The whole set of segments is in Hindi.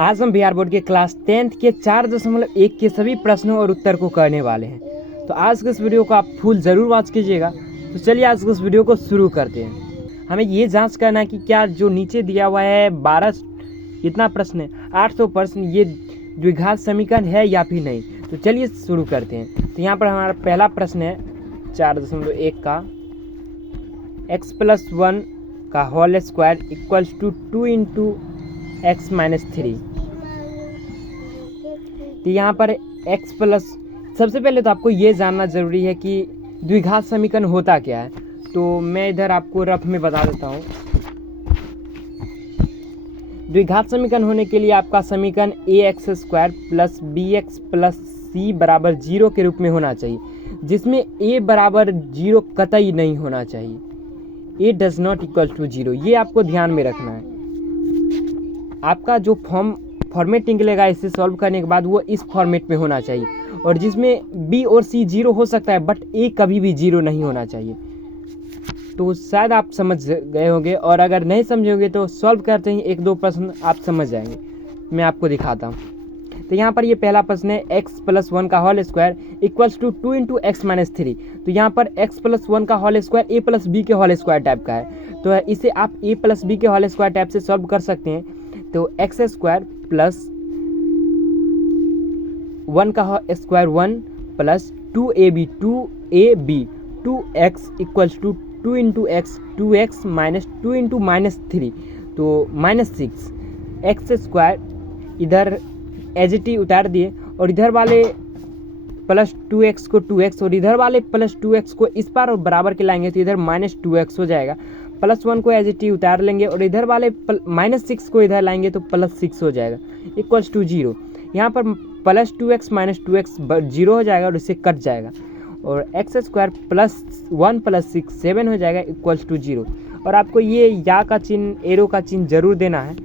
आज हम बिहार बोर्ड के क्लास 10th के 4.1 के सभी प्रश्नों और उत्तर को करने वाले हैं। तो आज के इस वीडियो को आप फुल ज़रूर वॉच कीजिएगा। तो चलिए आज के इस वीडियो को शुरू करते हैं। हमें ये जांच करना है कि क्या जो नीचे दिया हुआ है 12 इतना प्रश्न है 800 प्रश्न ये द्विघात समीकरण है या फिर नहीं। तो चलिए शुरू करते हैं। तो यहाँ पर हमारा पहला प्रश्न है 4.1 का x+1 का whole square equals to 2 into x minus 3। तो यहाँ पर x प्लस, सबसे पहले तो आपको ये जानना ज़रूरी है कि द्विघात समीकरण होता क्या है। तो मैं इधर आपको रफ में बता देता हूँ। द्विघात समीकरण होने के लिए आपका समीकरण ax² plus bx plus c बराबर 0 के रूप में होना चाहिए, जिसमें a बराबर 0 कतई नहीं होना चाहिए। a does not equal to 0, ये आपको ध्यान में रखना है। आपका जो फॉर्मेट निकलेगा इसे सॉल्व करने के बाद वो इस फॉर्मेट में होना चाहिए, और जिसमें b और c 0 हो सकता है बट a कभी भी 0 नहीं होना चाहिए। तो शायद आप समझ गए होंगे, और अगर नहीं समझे होंगे तो सॉल्व करते ही एक दो प्रश्न आप समझ जाएंगे। मैं आपको दिखाता हूँ। तो यहाँ पर ये पहला प्रश्न है x+1 का whole square equals to 2 into x minus 3। तो यहाँ पर x+1 का whole square a plus b के होल स्क्वायर टाइप का है, तो इसे आप a प्लस बी के होल स्क्वायर टाइप से सॉल्व कर सकते हैं। तो x² प्लस 1 का square 1 plus 2ab 2x equals to 2 into x 2x minus 2 into minus 3, तो -6। x² इधर एजिटी उतार दिए, और इधर वाले प्लस 2x को 2x और इधर वाले प्लस 2x को इस पार और बराबर के लाएंगे तो इधर -2x हो जाएगा। +1 को एजिटी उतार लेंगे और इधर वाले -6 को इधर लाएंगे तो +6 हो जाएगा इक्वल्स टू 0। यहाँ पर +2x माइनस 2x 0 हो जाएगा और इससे कट जाएगा, और x² प्लस 1 प्लस 6 7 हो जाएगा इक्वल्स टू 0। और आपको ये या का चिन्ह, एरो का चिन्ह जरूर देना है।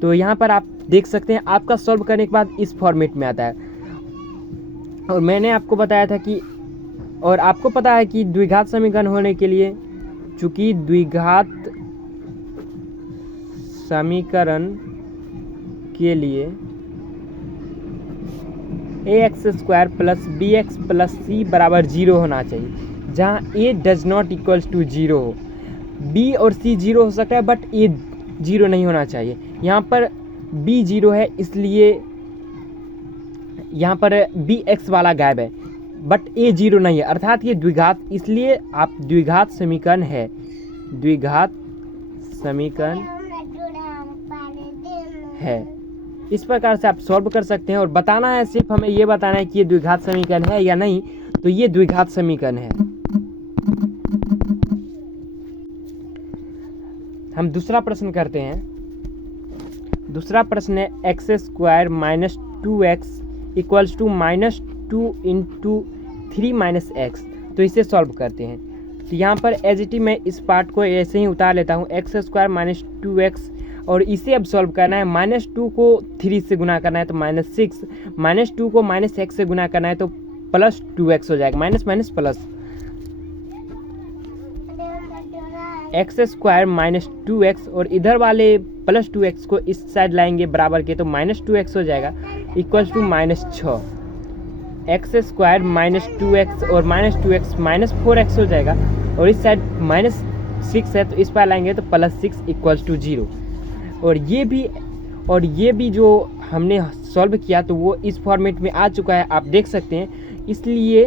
तो यहाँ पर आप देख सकते हैं आपका सॉल्व करने के बाद इस फॉर्मेट में आता है। और मैंने आपको बताया था कि, और आपको पता है कि द्विघात समीकरण होने के लिए, चूँकि द्विघात समीकरण के लिए ax² plus bx plus c बराबर 0 होना चाहिए, जहाँ a does not equals to 0 हो। b और c 0 हो सकता है बट a 0 नहीं होना चाहिए। यहाँ पर b 0 है, इसलिए यहाँ पर bx वाला गायब है, बट a 0 नहीं है, अर्थात ये द्विघात, इसलिए आप द्विघात समीकरण है। द्विघात समीकरण है, इस प्रकार से आप सॉल्व कर सकते हैं। और बताना है, सिर्फ हमें ये बताना है कि ये द्विघात समीकरण है या नहीं। तो ये द्विघात समीकरण है। हम दूसरा प्रश्न करते हैं। दूसरा प्रश्न है x² minus 2x equals to -2 into 3 minus x। तो इसे सॉल्व करते हैं। तो यहाँ पर एजिटी मैं इस पार्ट को ऐसे ही उतार लेता हूँ, x² माइनस 2x, और इसे अब सॉल्व करना है। -2 को 3 से गुना करना है तो -6, -2 को -x से गुना करना है तो +2x हो जाएगा, minus minus plus. x² minus 2x और इधर वाले +2x को इस साइड लाएंगे बराबर के, तो -2x हो जाएगा equals to -6। x² minus 2x और -2x -4x हो जाएगा, और इस साइड -6 है तो इस पर लाएंगे तो +6 इक्वल्स टू 0। और ये भी जो हमने सॉल्व किया तो वो इस फॉर्मेट में आ चुका है, आप देख सकते हैं। इसलिए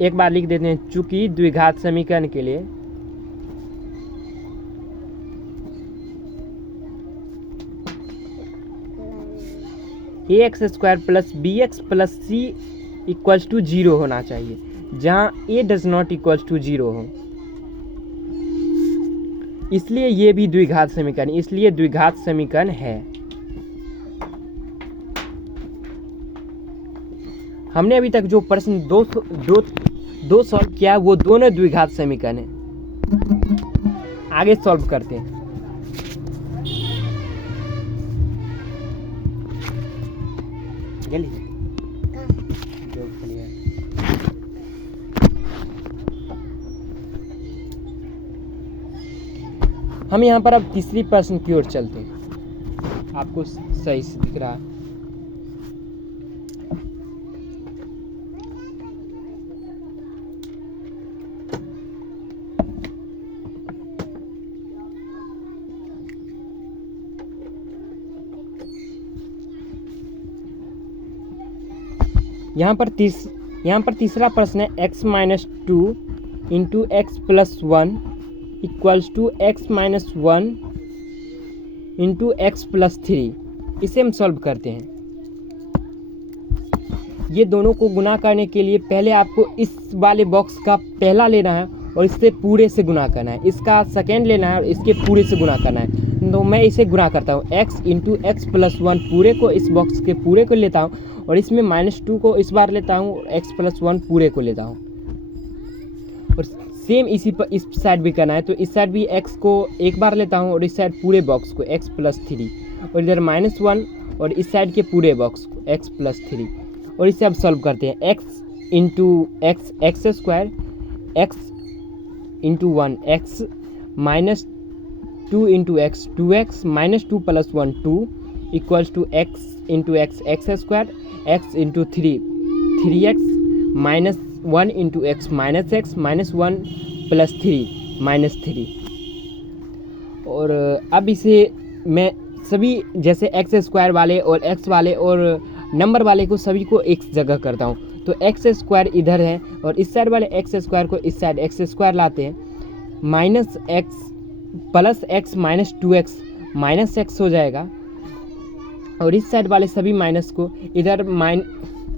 एक बार लिख देते हैं, चूंकि द्विघात समीकरण के लिए ax² plus bx plus c equals to 0 होना चाहिए, जहाँ a does not equals to 0 हो। इसलिए ये भी द्विघात समीकरण, इसलिए द्विघात समीकरण है। हमने अभी तक जो प्रश्न दो सॉल्व किया है वो दोनों द्विघात समीकरण है। आगे सॉल्व करते हैं। हम यहाँ पर अब तीसरी प्रश्न की ओर चलते हैं। आपको सही से दिख रहा है। यहाँ पर तीसरा प्रश्न है x minus 2 into x plus 1 equals to x minus 1 into x plus 3। इसे हम सॉल्व करते हैं। ये दोनों को गुना करने के लिए पहले आपको इस वाले बॉक्स का पहला लेना है और इससे पूरे से गुना करना है, इसका सेकेंड लेना है और इसके पूरे से गुना करना है। तो मैं इसे गुना करता हूँ, x इंटू एक्स प्लस 1 पूरे को इस बॉक्स के पूरे को लेता हूँ और इसमें -2 को इस बार लेता हूँ, x प्लस 1 पूरे को लेता हूँ। और सेम इसी पर इस साइड भी करना है, तो इस साइड भी x को एक बार लेता हूँ और इस साइड पूरे बॉक्स को x प्लस 3 और इधर -1 और इस साइड के पूरे बॉक्स को x प्लस 3। और इसे अब सॉल्व करते हैं। x into x x square, x into 1 x minus 2 into x 2x -2 plus 1 2 equals to x into x x square, x into 3x minus 1 into x minus x minus 1 plus 3 minus 3। और अब इसे मैं सभी जैसे एक्स स्क्वायर वाले और एक्स वाले और नंबर वाले को सभी को एक जगह करता हूँ। तो एक्स स्क्वायर इधर है और इस साइड वाले एक्स स्क्वायर को इस साइड एक्स स्क्वायर लाते हैं, minus x plus x minus 2x minus x हो जाएगा। और इस साइड वाले सभी माइनस को इधर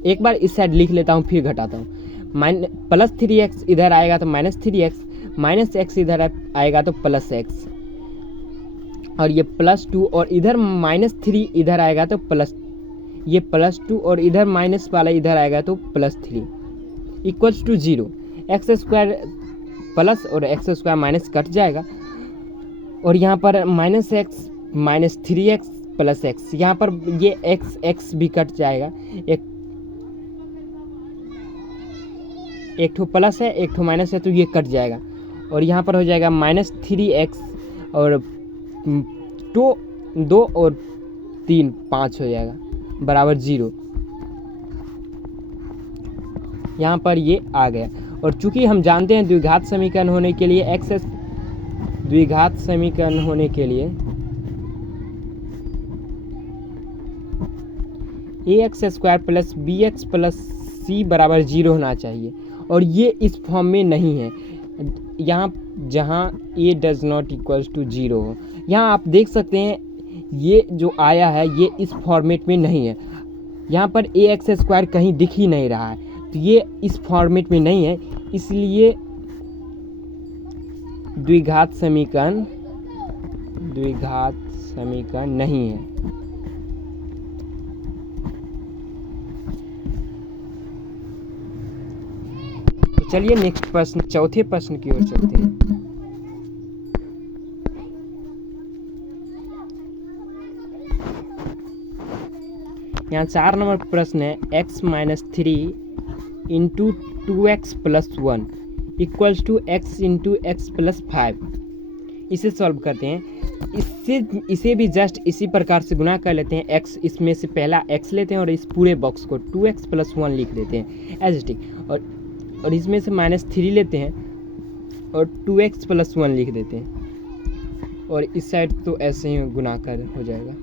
एक बार इस साइड लिख लेता हूँ फिर घटाता हूँ, प्लस 3x इधर आएगा तो माइनस 3x, माइनस x इधर आएगा तो प्लस x और ये प्लस 2 और इधर -3 इधर आएगा तो प्लस, ये प्लस 2 और इधर माइनस वाला इधर आएगा तो plus 3 equals to 0। X square plus और एक्स स्क्वायर माइनस कट जाएगा और यहाँ पर minus x minus 3x plus x, यहाँ पर ये x भी कट जाएगा, एक ठो प्लस है एक ठो माइनस है तो ये कट जाएगा और यहाँ पर हो जाएगा -3x और 2 और 3 5 हो जाएगा बराबर 0। यहाँ पर ये आ गया। और चूंकि हम जानते हैं द्विघात समीकरण होने के लिए ax square plus bx plus c बराबर 0 होना चाहिए और ये इस फॉर्म में नहीं है, यहाँ जहाँ a does not equals to 0 हो। यहाँ आप देख सकते हैं ये जो आया है ये इस फॉर्मेट में नहीं है, यहाँ पर ax स्क्वायर कहीं दिख ही नहीं रहा है, तो ये इस फॉर्मेट में नहीं है, इसलिए द्विघात समीकरण नहीं है। तो चलिए नेक्स्ट प्रश्न, चौथे प्रश्न की ओर चलते हैं। यहाँ 4 नंबर प्रश्न है x minus 3 into 2x plus 1 equals to x into x plus 5। इसे सॉल्व करते हैं। इसे भी जस्ट इसी प्रकार से गुना कर लेते हैं। x इसमें से पहला x लेते हैं और इस पूरे बॉक्स को 2x प्लस 1 लिख देते हैं एज इट इज, और इसमें से -3 लेते हैं और 2x प्लस 1 लिख देते हैं और इस साइड तो ऐसे ही गुना कर हो जाएगा।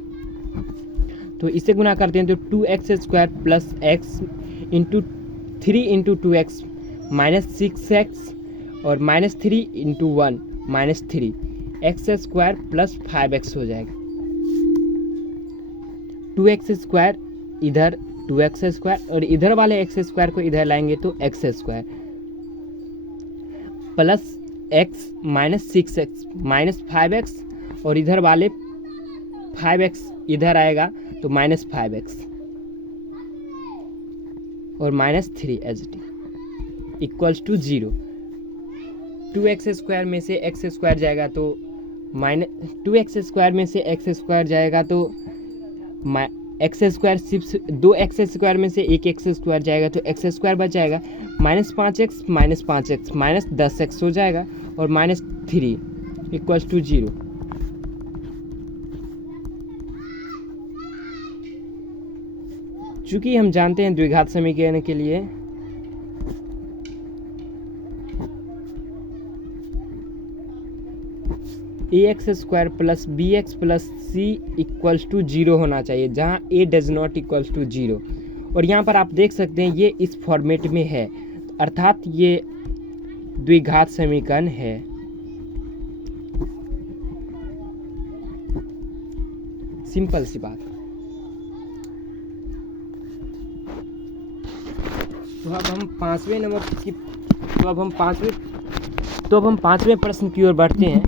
तो इसे गुना करते हैं तो 2x square plus x into 3 into 2x minus 6x और -3 into 1 -3 x square plus 5x हो जाएगा। 2x स्क्वायर इधर 2x स्क्वायर और इधर वाले x स्क्वायर को इधर लाएंगे तो x square plus x minus 6x minus 5x और इधर वाले 5x इधर आएगा तो -5x और -3 as it equals to 0। 2x square में से x स्क्वायर जाएगा तो 2x स्क्वायर में से x स्क्वायर जाएगा तो x स्क्वायर सिर्फ 2x स्क्वायर में से एक x स्क्वायर जाएगा तो x स्क्वायर बच जाएगा, -5x माइनस 10x हो जाएगा और -3 इक्वल्स टू 0। चूंकि हम जानते हैं द्विघात समीकरण के लिए ax² plus bx plus c equals to 0 होना चाहिए, जहाँ a does not equals to 0। और यहाँ पर आप देख सकते हैं ये इस फॉर्मेट में है, अर्थात ये द्विघात समीकरण है। सिंपल सी बात। तो अब हम पांचवें प्रश्न की ओर बढ़ते हैं।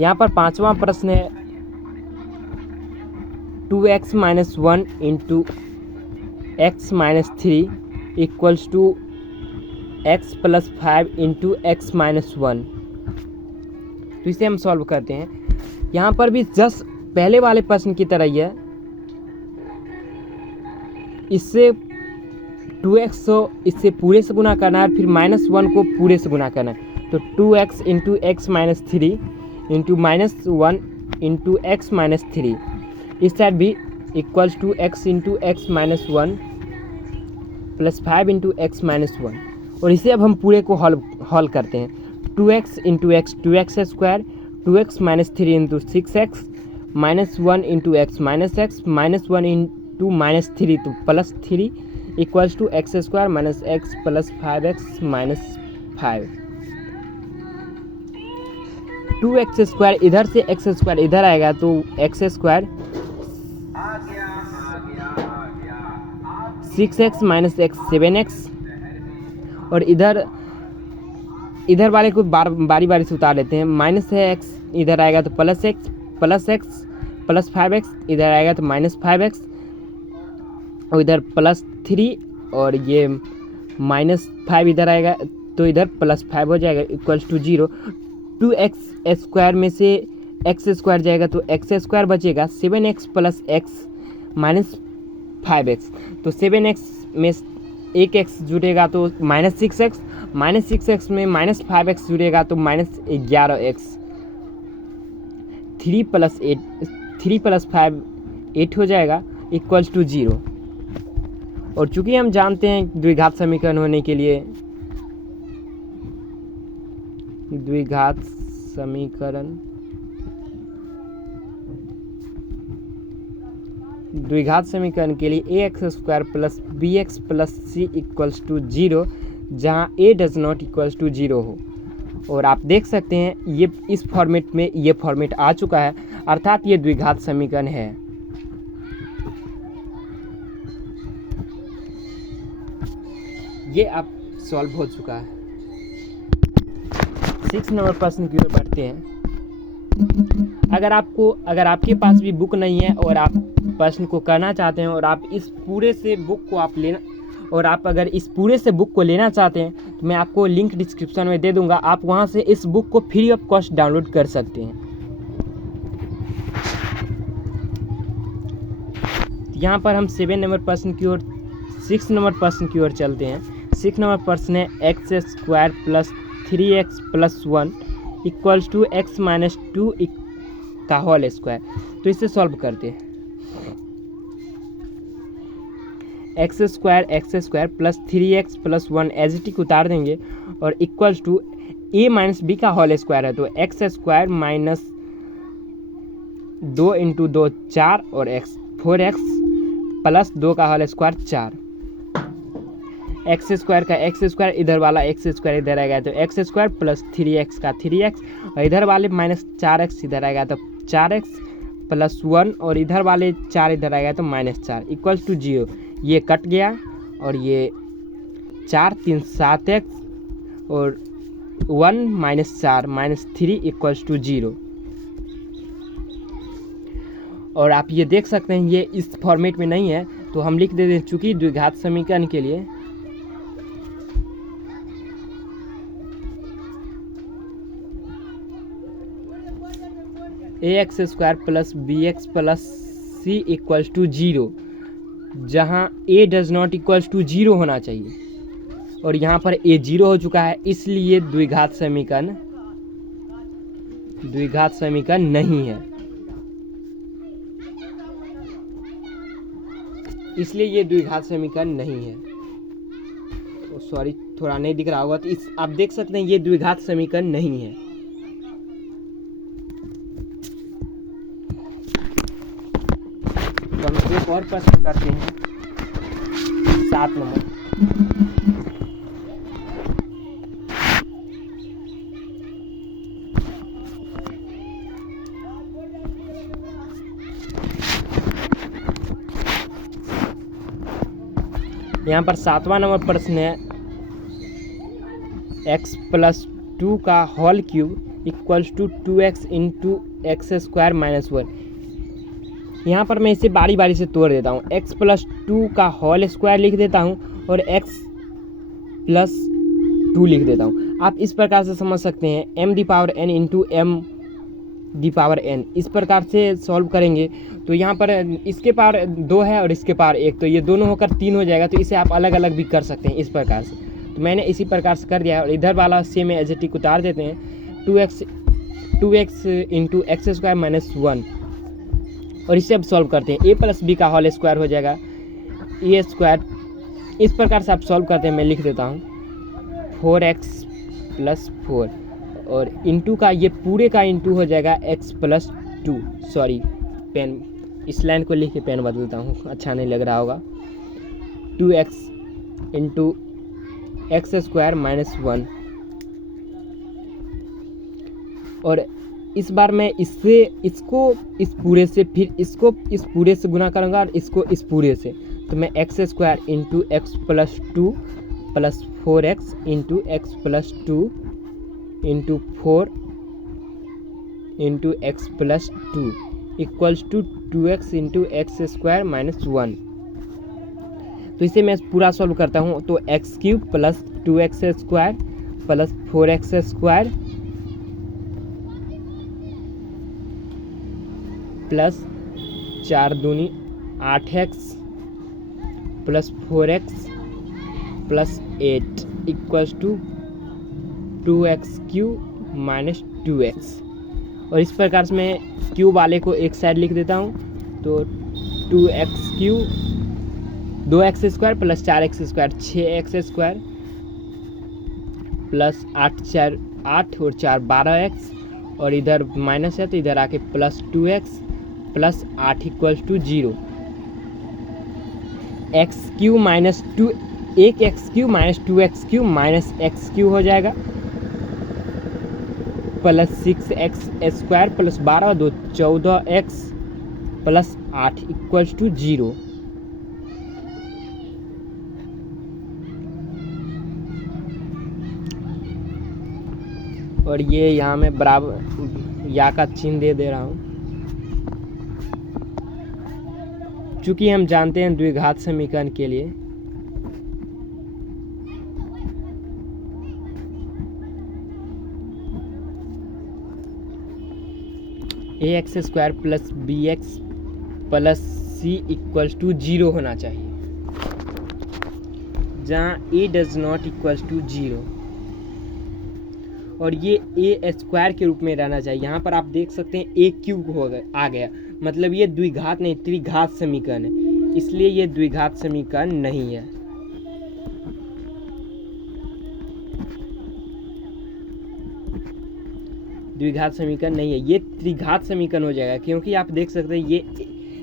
यहाँ पर पांचवा प्रश्न है 2x - 1 into x - 3 equals to x + 5 into x - 1। तो इसे हम सॉल्व करते हैं। यहाँ पर भी जस्ट पहले वाले प्रश्न की तरह ही है, इससे 2x को इससे पूरे से गुना करना है, फिर -1 को पूरे से गुना करना है। तो 2x into x - 3 into -1 into x - 3, इस साइड भी equals to x into x - 1 plus 5 into x - 1। और इसे अब हम पूरे को हॉल करते हैं। 2x into x 2x², 2x - 3 into 6x, -1 into x - x, -1 into -3 तो +3 equals to x² - x plus 5x - 5। 2x² इधर से x² इधर आएगा तो x² 6x - x 7x। और इधर वाले को बारी बारी से उतार लेते हैं। माइनस है x, इधर आएगा तो +x प्लस 5x, इधर आएगा तो -5x, और इधर +3, और ये -5 इधर आएगा तो इधर +5 हो जाएगा इक्वल्स टू 0। 2x² में से x² जाएगा तो x² बचेगा, 7x प्लस x -5x। तो 7x में एक x जुड़ेगा तो -6x, -6x में -5x जुड़ेगा तो -11x। 3 + 5 8 हो जाएगा इक्वल्स टू 0। और चूंकि हम जानते हैं द्विघात समीकरण होने के लिए द्विघात समीकरण के लिए ax² plus bx plus c equals to 0, जहाँ a does not equals to 0 हो। और आप देख सकते हैं ये इस फॉर्मेट में ये फॉर्मेट आ चुका है, अर्थात ये द्विघात समीकरण है। ये अब सॉल्व हो चुका है। 6 नंबर प्रश्न की ओर बढ़ते हैं। अगर आपके पास भी बुक नहीं है और आप प्रश्न को करना चाहते हैं और आप इस पूरे से बुक को अगर इस पूरे से बुक को लेना चाहते हैं तो मैं आपको लिंक डिस्क्रिप्शन में दे दूंगा, आप वहां से इस बुक को फ्री ऑफ कॉस्ट डाउनलोड कर सकते हैं। यहाँ पर हम 6 नंबर प्रश्न की ओर चलते हैं। 6 नंबर प्रश्न है x² plus 3x plus 1 equals to x minus 2 का होल स्क्वायर। तो इसे सॉल्व करते हैं। x² plus 3x plus 1 as it is उतार देंगे और equals to a minus B का होल स्क्वायर है, तो x² माइनस 2 इंटू 2 4 और 4x प्लस 2 का होल स्क्वायर 4। x² का x² इधर वाला x² इधर आएगा तो x² प्लस 3x का 3x और इधर वाले माइनस 4x इधर आएगा तो 4x प्लस 1 और इधर वाले 4 इधर आएगा तो -4 इक्वल्स टू 0। ये कट गया और ये 4 3 7x और 1 माइनस 4 -3 इक्वल्स टू 0। और आप ये देख सकते हैं ये इस फॉर्मेट में नहीं है तो हम लिख देते हैं, चूंकि द्विघात समीकरण के लिए ax² plus bx plus c equals to 0, जहाँ a does not equals to 0 होना चाहिए। और यहाँ पर a 0 हो चुका है, इसलिए द्विघात समीकरण नहीं है, इसलिए ये द्विघात समीकरण नहीं है। सॉरी, थोड़ा नहीं दिख रहा होगा, तो इस आप देख सकते हैं ये द्विघात समीकरण नहीं है। तो हम एक और प्रश्न करते हैं, 7 नंबर। यहाँ पर 7वां नंबर प्रश्न है, x + 2 का whole cube equals to 2x into x square minus 1। यहाँ पर मैं इसे बारी बारी से तोड़ देता हूँ। x + 2 का होल स्क्वायर लिख देता हूँ और x + 2 लिख देता हूँ। आप इस प्रकार से समझ सकते हैं, m⁴n इंटू m⁴n, इस प्रकार से सॉल्व करेंगे तो यहाँ पर इसके पार 2 है और इसके पार 1, तो ये दोनों होकर 3 हो जाएगा। तो इसे आप अलग अलग भी कर सकते हैं इस प्रकार से। तो मैंने इसी प्रकार से कर दिया है और इधर वाला सेम एज इट इज उतार देते हैं, 2x into x square minus 1, और इसे अब सॉल्व करते हैं। a + b का होल स्क्वायर हो जाएगा a स्क्वायर, इस प्रकार से आप सॉल्व करते हैं। मैं लिख देता हूँ 4x + 4 और इंटू का ये पूरे का इंटू हो जाएगा x + 2। सॉरी, पेन इस लाइन को लिख के पेन बदलता हूँ, अच्छा नहीं लग रहा होगा। 2x into x square minus 1, और इस बार मैं इसको इस पूरे से, फिर इसको इस पूरे से गुना करूँगा और इसको इस पूरे से। तो मैं x square into x + 2 + 4x into x + 2 into 4 into x + 2 equals to 2x into x square minus 1। तो इसे मैं पूरा सॉल्व करता हूँ, तो x³ + 2x square + 4x square plus 4 दूनी 8x + 4x + 8 equals to 2x³ - 2x। और इस प्रकार से मैं क्यूब वाले को एक साइड लिख देता हूँ, तो 2x³ 2x square + 4x square 6x square plus 8 4 8 और 4 12x, और इधर माइनस है तो इधर आके + 2x + 8 इक्वल्स टू 0। x³ - 2 एक x³ - 2x³ - x³ हो जाएगा, plus 6x square plus 12 2 14x + 8 equals to 0। और ये यहाँ मैं बराबर या का चिन्ह दे रहा हूँ, चूँकि हम जानते हैं द्विघात समीकरण के लिए ax square + bx + c equals to 0 होना चाहिए, जहाँ a does not equals to 0, और ये a स्क्वायर के रूप में रहना चाहिए। यहाँ पर आप देख सकते हैं a³ आ गया, मतलब ये द्विघात नहीं त्रिघात समीकरण है, इसलिए ये द्विघात समीकरण नहीं है। द्विघात समीकरण नहीं है, ये त्रिघात समीकरण हो जाएगा, क्योंकि आप देख सकते हैं ये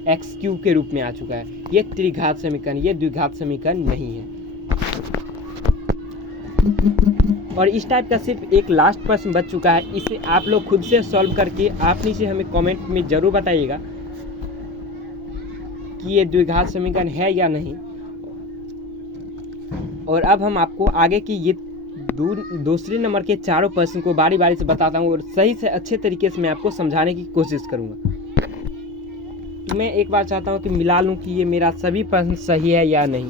x³ के रूप में आ चुका है। ये त्रिघात समीकरण, ये द्विघात समीकरण नहीं है। और इस टाइप का सिर्फ एक लास्ट प्रश्न बच चुका है, इसे आप लोग खुद से सॉल्व करके आप नीचे हमें कमेंट में ज़रूर बताइएगा कि ये द्विघात समीकरण है या नहीं। और अब हम आपको आगे की ये दूसरे नंबर के चारों प्रश्न को बारी बारी से बताता हूँ और सही से अच्छे तरीके से मैं आपको समझाने की कोशिश करूँगा। तो मैं एक बार चाहता हूँ कि मिला लूँ कि ये मेरा सभी प्रश्न सही है या नहीं।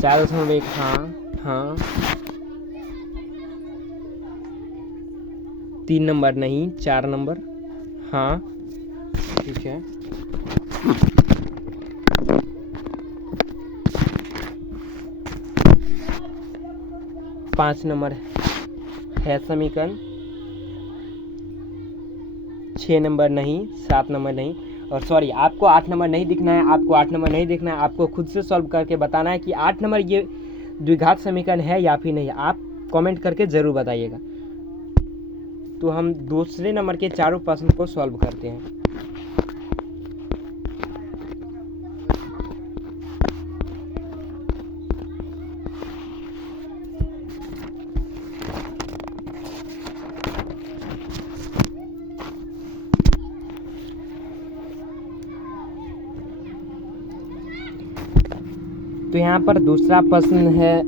चार दशमलव एक, हाँ 3 नंबर नहीं 4 नंबर, हाँ ठीक है। पाँच नंबर है समीकरण, 6 नंबर नहीं, 7 नंबर नहीं, और सॉरी आपको 8 नंबर नहीं दिखना है, आपको 8 नंबर नहीं दिखना है, आपको खुद से सॉल्व करके बताना है कि 8 नंबर ये द्विघात समीकरण है या फिर नहीं। आप कमेंट करके ज़रूर बताइएगा। तो हम दूसरे नंबर के चारों प्रश्न को सॉल्व करते हैं। तो यहाँ पर दूसरा प्रश्न है,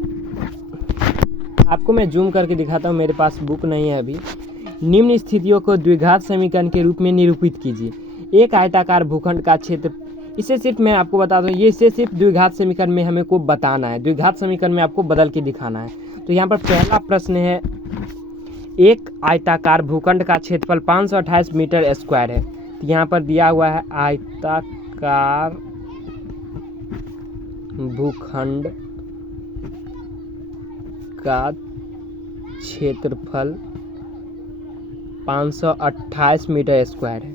आपको मैं जूम करके दिखाता हूँ, मेरे पास बुक नहीं है अभी। निम्न स्थितियों को द्विघात समीकरण के रूप में निरूपित कीजिए। एक आयताकार भूखंड का क्षेत्र, इसे सिर्फ मैं आपको बता दूँ, ये इसे सिर्फ द्विघात समीकरण में हमें को बताना है, द्विघात समीकरण में आपको बदल के दिखाना है। तो यहाँ पर पहला प्रश्न है, एक आयताकार भूखंड का क्षेत्रफल 528 मीटर स्क्वायर है। तो यहाँ पर दिया हुआ है आयताकार भूखंड का क्षेत्रफल 528 मीटर स्क्वायर है।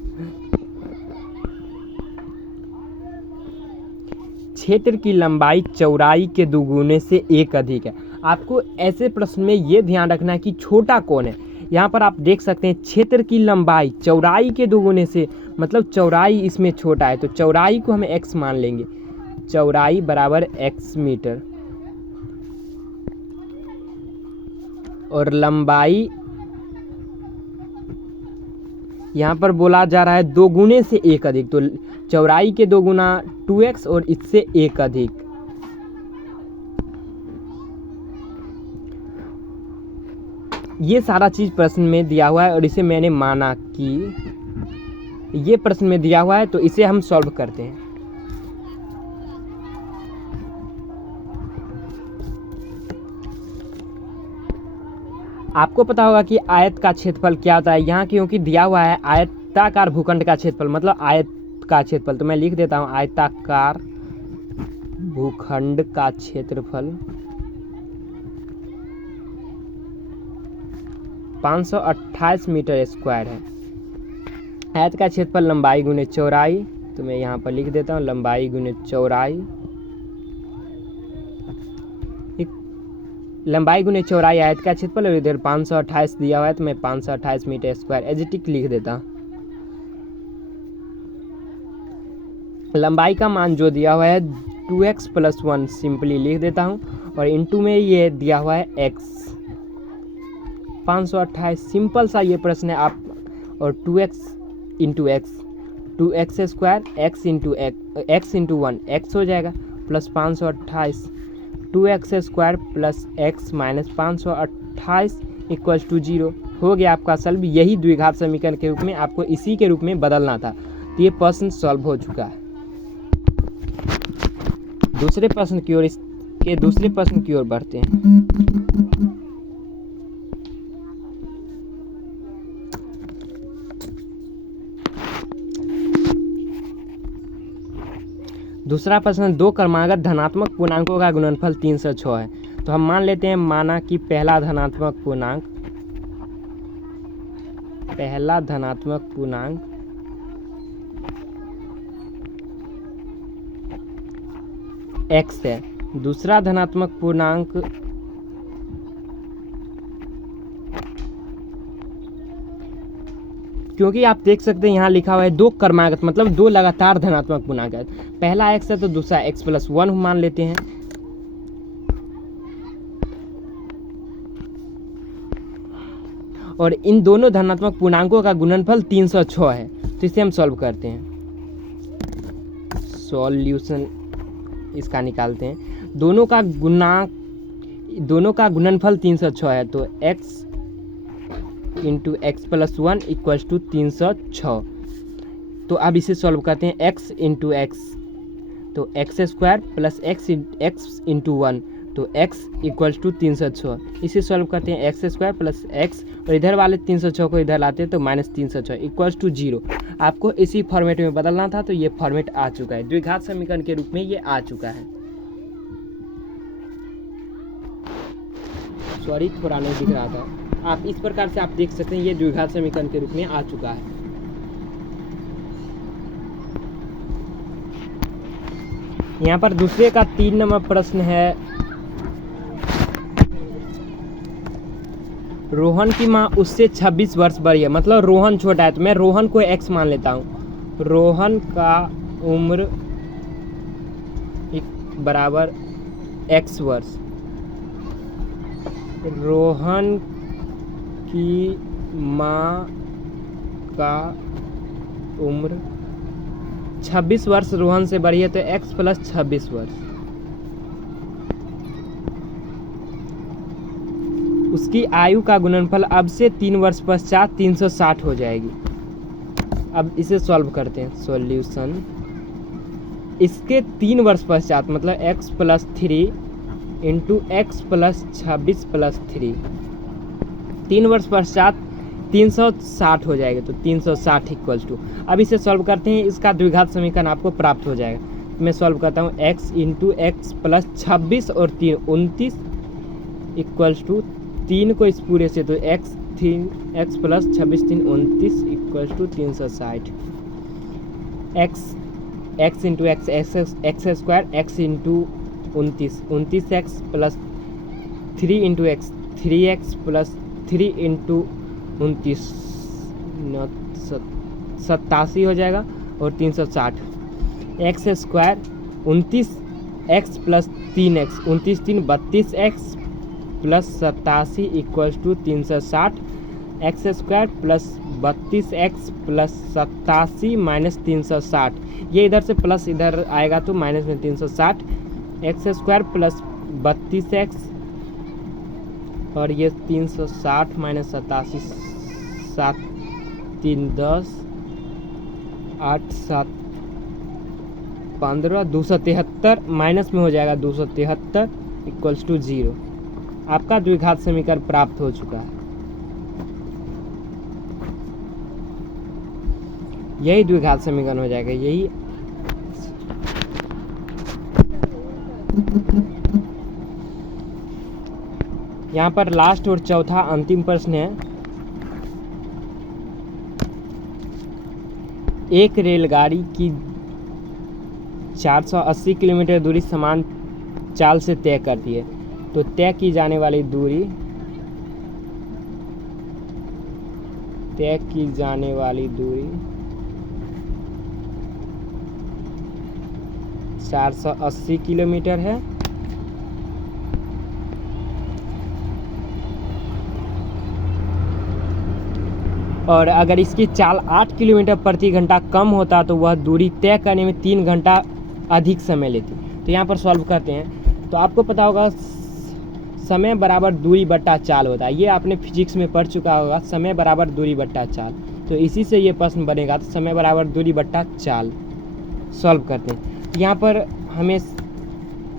क्षेत्र की लंबाई चौड़ाई के दोगुने से एक अधिक है। आपको ऐसे प्रश्न में ये ध्यान रखना है कि छोटा कौन है। यहाँ पर आप देख सकते हैं क्षेत्र की लंबाई चौड़ाई के दोगुने से, मतलब चौड़ाई इसमें छोटा है, तो चौड़ाई को हम x मान लेंगे, चौड़ाई बराबर x मीटर, और लंबाई यहाँ पर बोला जा रहा है दोगुने से एक अधिक, तो चौड़ाई के दोगुना 2x और इससे एक अधिक। ये सारा चीज प्रश्न में दिया हुआ है और इसे मैंने माना कि ये प्रश्न में दिया हुआ है, तो इसे हम सॉल्व करते हैं। आपको पता होगा कि आयत का क्षेत्रफल क्या होता है। यहाँ क्योंकि दिया हुआ है आयताकार भूखंड का क्षेत्रफल, मतलब आयत का क्षेत्रफल, तो मैं लिख देता हूँ आयताकार भूखंड का क्षेत्रफल 528 मीटर स्क्वायर है। आयत का क्षेत्रफल लंबाई गुने चौड़ाई, तो मैं यहाँ पर लिख देता हूँ लंबाई गुने चौड़ाई, लंबाई गुने चौड़ाई आयत का क्षेत्रफल, और इधर 528 दिया हुआ है, तो मैं 528 मीटर स्क्वायर एजिटिक लिख देता हूँ। लंबाई का मान जो दिया हुआ है 2x + 1 सिंपली लिख देता हूँ, और इंटू में ये दिया हुआ है x, 528 सिंपल सा ये प्रश्न है। आप और 2x into x, 2x square x into 1 x हो जाएगा, plus 528 2x square plus x minus 528 equals to 0 हो गया आपका सॉल्व। यही द्विघात समीकरण के रूप में आपको इसी के रूप में बदलना था। तो ये प्रश्न सॉल्व हो चुका है। दूसरे प्रश्न की ओर बढ़ते हैं। दूसरा प्रश्न, दो क्रमागत धनात्मक पूर्णांकों का गुणनफल 306 है। तो हम मान लेते हैं, माना कि पहला धनात्मक पूर्णांक x है, दूसरा धनात्मक पूर्णांक क्योंकि आप देख सकते हैं यहाँ लिखा हुआ है दो क्रमागत, मतलब दो लगातार धनात्मक पूर्णांक है। पहला x है तो दूसरा x + 1 मान लेते हैं। और इन दोनों धनात्मक पूर्णांकों का गुणनफल 306 है। तो इसे हम सॉल्व करते हैं, सॉल्यूशन इसका निकालते हैं। दोनों का गुणनफल 306 है, तो x into x + 1 equals to 306। तो अब इसे सॉल्व करते हैं, x इंटू एक्स, तो x square plus x into 1 तो x इक्वल्स टू 306। इसे सॉल्व करते हैं, एक्स स्क्वायर प्लस एक्स और इधर वाले 306 को इधर लाते हैं तो माइनस 306 इक्वल्स टू 0। आपको इसी फॉर्मेट में बदलना था, तो ये फॉर्मेट आ चुका है, द्विघात समीकरण के रूप में ये आ चुका है। सॉरी, थोड़ा नहीं दिख रहा था। आप इस प्रकार से आप देख सकते हैं, ये द्विघात समीकरण के रूप में आ चुका है। यहाँ पर दूसरे का 3 नंबर प्रश्न है, रोहन की माँ उससे 26 वर्ष बड़ी है, मतलब रोहन छोटा है, तो मैं रोहन को x मान लेता हूँ। रोहन का उम्र बराबर x वर्ष। रोहन की माँ का उम्र 26 वर्ष रोहन से बड़ी है, तो x प्लस 26 वर्ष। उसकी आयु का गुणनफल अब से 3 वर्ष पश्चात 360 हो जाएगी। अब इसे सॉल्व करते हैं। सॉल्यूशन, इसके 3 वर्ष पश्चात मतलब x plus 3 into x plus 26 plus 3, 3 वर्ष पश्चात 360 हो जाएगा, तो 360 इक्वल्स टू। अब इसे सॉल्व करते हैं, इसका द्विघात समीकरण आपको प्राप्त हो जाएगा। मैं सॉल्व करता हूँ, x इंटू एक्स प्लस 26 और 3 29 इक्वल्स टू 3 को इस पूरे से, तो x plus 26 3 29 equals to 360। x into x square x into 29 x plus 3 into x 3x plus 3 into 29 87 हो जाएगा और 360। X square 29 x plus 3x 29 3 32 x plus 87 equals to 360। X square plus 32 x plus 87 minus 360, ये इधर से प्लस इधर आएगा तो माइनस में 360। एक्स स्क्वायर प्लस 32 एक्स और ये 360 माइनस 87 7 3 10 8 7 15 273 माइनस में हो जाएगा 273 इक्वल्स टू 0। आपका द्विघात समीकरण प्राप्त हो चुका है। यही द्विघात समीकरण हो जाएगा, यही। यहाँ पर लास्ट और चौथा अंतिम प्रश्न है। एक रेलगाड़ी की 480 किलोमीटर दूरी समान चाल से तय करती है, तो तय की जाने वाली दूरी 480 किलोमीटर है। और अगर इसकी चाल 8 किलोमीटर प्रति घंटा कम होता तो वह दूरी तय करने में 3 घंटा अधिक समय लेती। तो यहाँ पर सॉल्व करते हैं। तो आपको पता होगा समय बराबर दूरी बट्टा चाल होता है, ये आपने फिजिक्स में पढ़ चुका होगा, समय बराबर दूरी बट्टा चाल। तो इसी से ये प्रश्न बनेगा, तो समय बराबर दूरी बट्टा चाल। सॉल्व करते हैं। यहाँ पर हमें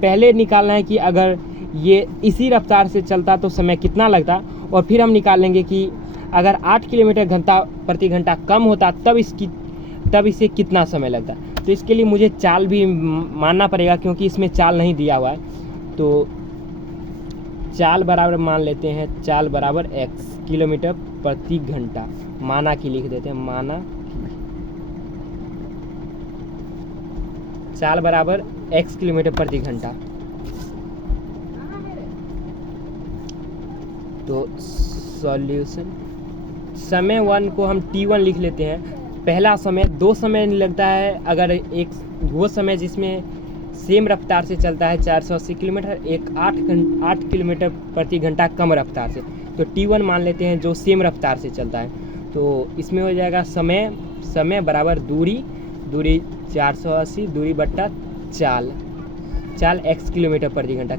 पहले निकालना है कि अगर ये इसी रफ्तार से चलता तो समय कितना लगता, और फिर हम निकाल लेंगे कि अगर 8 किलोमीटर घंटा प्रति घंटा कम होता तब इसे कितना समय लगता। तो इसके लिए मुझे चाल भी मानना पड़ेगा, क्योंकि इसमें चाल नहीं दिया हुआ है। तो चाल बराबर मान लेते हैं, चाल बराबर x किलोमीटर प्रति घंटा, माना की लिख देते हैं, माना की चाल बराबर x किलोमीटर प्रति घंटा। तो सॉल्यूशन, समय 1 को हम t1 लिख लेते हैं। पहला समय 2 समय लगता है, अगर एक वो समय जिसमें सेम रफ्तार से चलता है 480 किलोमीटर, एक 8 किलोमीटर प्रति घंटा कम रफ्तार से, तो t1 मान लेते हैं जो सेम रफ्तार से चलता है। तो इसमें हो जाएगा समय बराबर दूरी 480 दूरी बट्टा चाल x किलोमीटर प्रति घंटा।